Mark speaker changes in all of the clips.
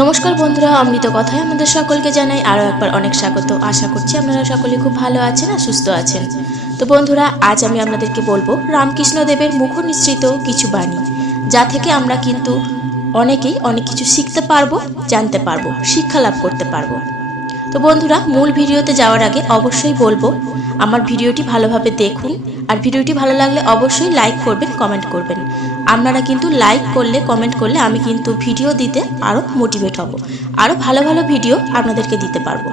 Speaker 1: নমস্কার বন্ধুরা, অমৃত কথায় আমাদের সকলকে জানাই আরও একবার অনেক স্বাগত। আশা করছি আপনারা সকলে খুব ভালো আছেন আর সুস্থ আছেন। তো বন্ধুরা, আজ আমি আপনাদেরকে বলব রামকৃষ্ণদেবের মুখ নিঃসৃত কিছু বাণী, যা থেকে আমরা কিন্তু অনেকেই অনেক কিছু শিখতে পারব, জানতে পারব শিক্ষা লাভ করতে পারব। তো বন্ধুরা, মূল ভিডিওতে যাওয়ার আগে অবশ্যই বলব, আমার ভিডিওটি ভালোভাবে দেখুন, আর ভিডিওটি ভালো লাগলে অবশ্যই লাইক করবেন কমেন্ট করবেন। আপনারা কিন্তু লাইক করলে কমেন্ট করলে আমি কিন্তু ভিডিও দিতে আরও মোটিভেট হব আরও ভালো ভালো ভিডিও আপনাদেরকে দিতে পারব।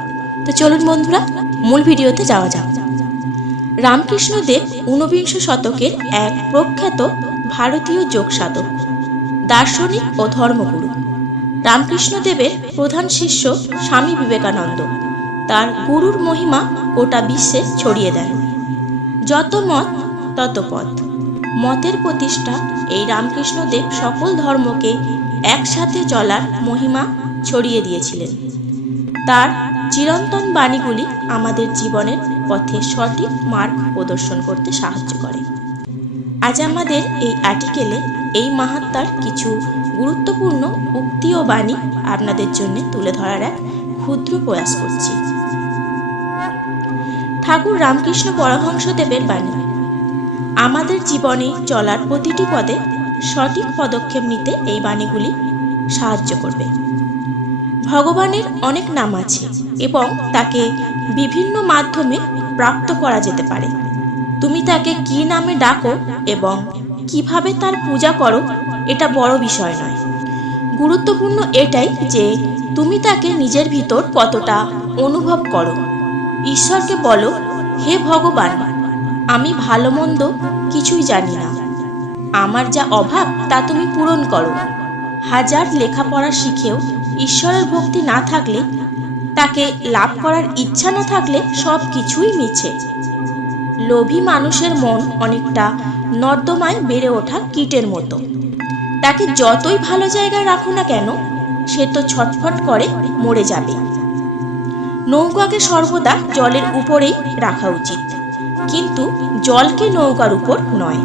Speaker 1: তো চলুন বন্ধুরা, মূল ভিডিওতে যাওয়া যাক। রামকৃষ্ণদেব ঊনবিংশ শতকের এক প্রখ্যাত ভারতীয় যোগ সাধক দার্শনিক ও ধর্মগুরু। রামকৃষ্ণদেবের প্রধান শিষ্য স্বামী বিবেকানন্দ। তার গুরুর মহিমা গোটা বিশ্বে ছড়িয়ে দেন। যত মত, তত পথ। মতের প্রতিষ্ঠা এই রামকৃষ্ণদেব সকল ধর্মকে একসাথে চলার মহিমা ছড়িয়ে দিয়েছিলেন। তার চিরন্তন বাণীগুলি আমাদের জীবনের পথে সঠিক মার্গ প্রদর্শন করতে সাহায্য করে। আজ আমাদের এই আর্টিকেলে এই মাহাত্মার কিছু গুরুত্বপূর্ণ উক্তি ও বাণী আপনাদের জন্য তুলে ধরার এক ক্ষুদ্র প্রয়াস করছি। ঠাকুর রামকৃষ্ণ পরমহংসদেবের বাণী। আমাদের জীবনে চলার প্রতিটি পদে সঠিক পদক্ষেপ নিতে এই বাণীগুলি সাহায্য করবে। ভগবানের অনেক নাম আছে এবং তাকে বিভিন্ন মাধ্যমে প্রাপ্ত করা যেতে পারে। তুমি তাকে কি নামে ডাকো এবং কীভাবে তার পূজা করো এটা বড় বিষয় নয়। গুরুত্বপূর্ণ এটাই যে তুমি তাকে নিজের ভিতর কতটা অনুভব করো। ঈশ্বরকে বলো, হে ভগবান, আমি ভালো মন্দ কিছুই জানি না। আমার যা অভাব, তা তুমি পূরণ করো। হাজার লেখাপড়া শিখেও ঈশ্বরের ভক্তি না থাকলে, তাকে লাভ করার ইচ্ছা না থাকলে সব কিছুই মিছে। লোভী মানুষের মন অনেকটা নর্দমায় বেড়ে ওঠা কীটের মতো। তাকে যতই ভালো জায়গায় রাখো না কেন, সে তো ছটফট করে মরে যাবে। নৌকাকে সর্বদা জলের উপরেই রাখা উচিত, কিন্তু জলকে নৌকার উপর নয়।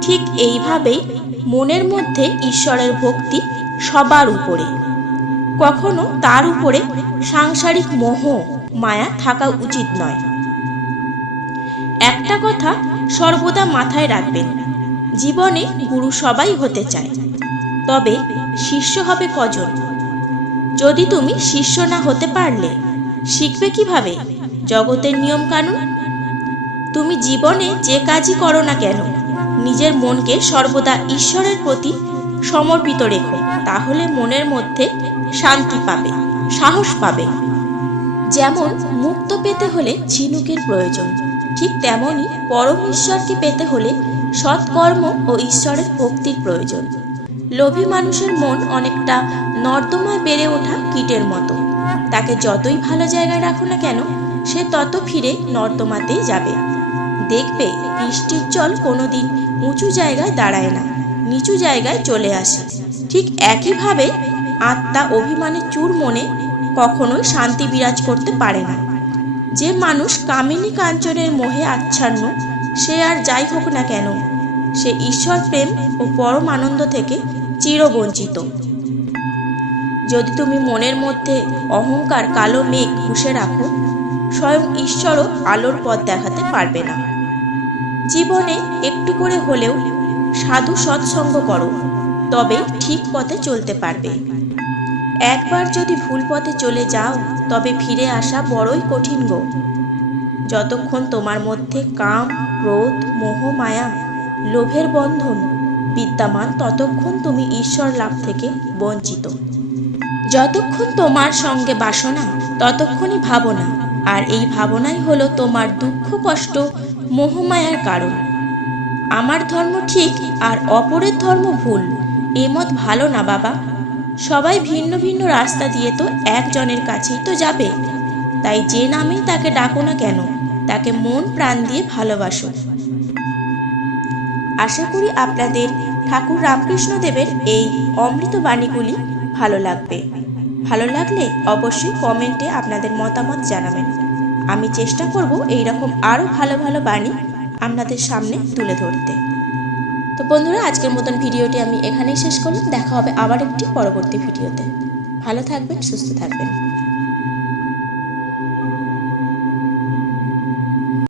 Speaker 1: ঠিক এইভাবেই মনের মধ্যে ঈশ্বরের ভক্তি সবার উপরে। কখনো তার উপরে সাংসারিক মোহ, মায়া থাকা উচিত নয়। একটা কথা সর্বদা মাথায় রাখবেন জীবনে গুরু সবাই হতে চায়। তবে শিষ্য হবে কজন? যদি তুমি শিষ্য না হতে পারলে, শিখবে কীভাবে জগতের নিয়ম কানুন তুমি জীবনে যে কাজই করো না কেন, নিজের মনকে সর্বদা ঈশ্বরের প্রতি সমর্পিত রেখো, তাহলে মনের মধ্যে শান্তি পাবে, সাহস পাবে। যেমন মুক্ত পেতে হলে ঝিনুকের প্রয়োজন, ঠিক তেমনই পরম ঈশ্বরকে পেতে হলে সৎকর্ম ও ঈশ্বরের ভক্তির প্রয়োজন। লোভী মানুষের মন অনেকটা নর্দমায় বেড়ে ওঠা কীটের মতো। তাকে যতই ভালো জায়গায় রাখো না কেন, সে তত ফিরে নর্দমাতেই যাবে। দেখবে বৃষ্টির জল কোনোদিন উঁচু জায়গায় দাঁড়ায় না, নিচু জায়গায় চলে আসে। ঠিক একইভাবে আত্মা অভিমানে চুর মনে কখনোই শান্তি বিরাজ করতে পারে না। যে মানুষ কামিনী কাঞ্চনের মোহে আচ্ছন্ন সে আর যাই হোক না কেন, সে ঈশ্বর প্রেম ও পরম আনন্দ থেকে চিরবঞ্চিত। যদি তুমি মনের মধ্যে অহংকার, কালো মেঘ পুষে রাখো, স্বয়ং ঈশ্বরও আলোর পথ দেখাতে পারবে না। জীবনে একটু করে হলেও সাধু সৎসঙ্গ করো, তবে ঠিক পথে চলতে পারবে। একবার যদি ভুল পথে চলে যাও, তবে ফিরে আসা বড়ই কঠিন গো। যতক্ষণ তোমার মধ্যে কাম, ক্রোধ, মোহ, মায়া, লোভের বন্ধন বিদ্যমান, ততক্ষণ তুমি ঈশ্বর লাভ থেকে বঞ্চিত। যতক্ষণ তোমার সঙ্গে বাসনা, ততক্ষণই ভাবনা, আর এই ভাবনাই হলো তোমার দুঃখ, কষ্ট মোহমায়ার কারণ। আমার ধর্ম ঠিক আর অপরের ধর্ম ভুল, এ মত ভালো না বাবা। সবাই ভিন্ন ভিন্ন রাস্তা দিয়ে তো একজনের কাছেই তো যাবে। তাই যে নামেই তাকে ডাকো না কেন তাকে মন প্রাণ দিয়ে ভালোবাসো আশা করি আপনাদের ঠাকুর রামকৃষ্ণ দেবের এই অমৃত বাণীগুলি ভালো লাগবে। ভালো লাগলে অবশ্যই কমেন্টে আপনাদের মতামত জানাবেন। আমি চেষ্টা করব এই রকম আরও ভালো ভালো বাণী আপনাদের সামনে তুলে ধরতে। তো বন্ধুরা, আজকের মতন ভিডিওটি আমি এখানেই শেষ করলাম। দেখা হবে আবার একটি পরবর্তী ভিডিওতে। ভালো থাকবেন, সুস্থ থাকবেন।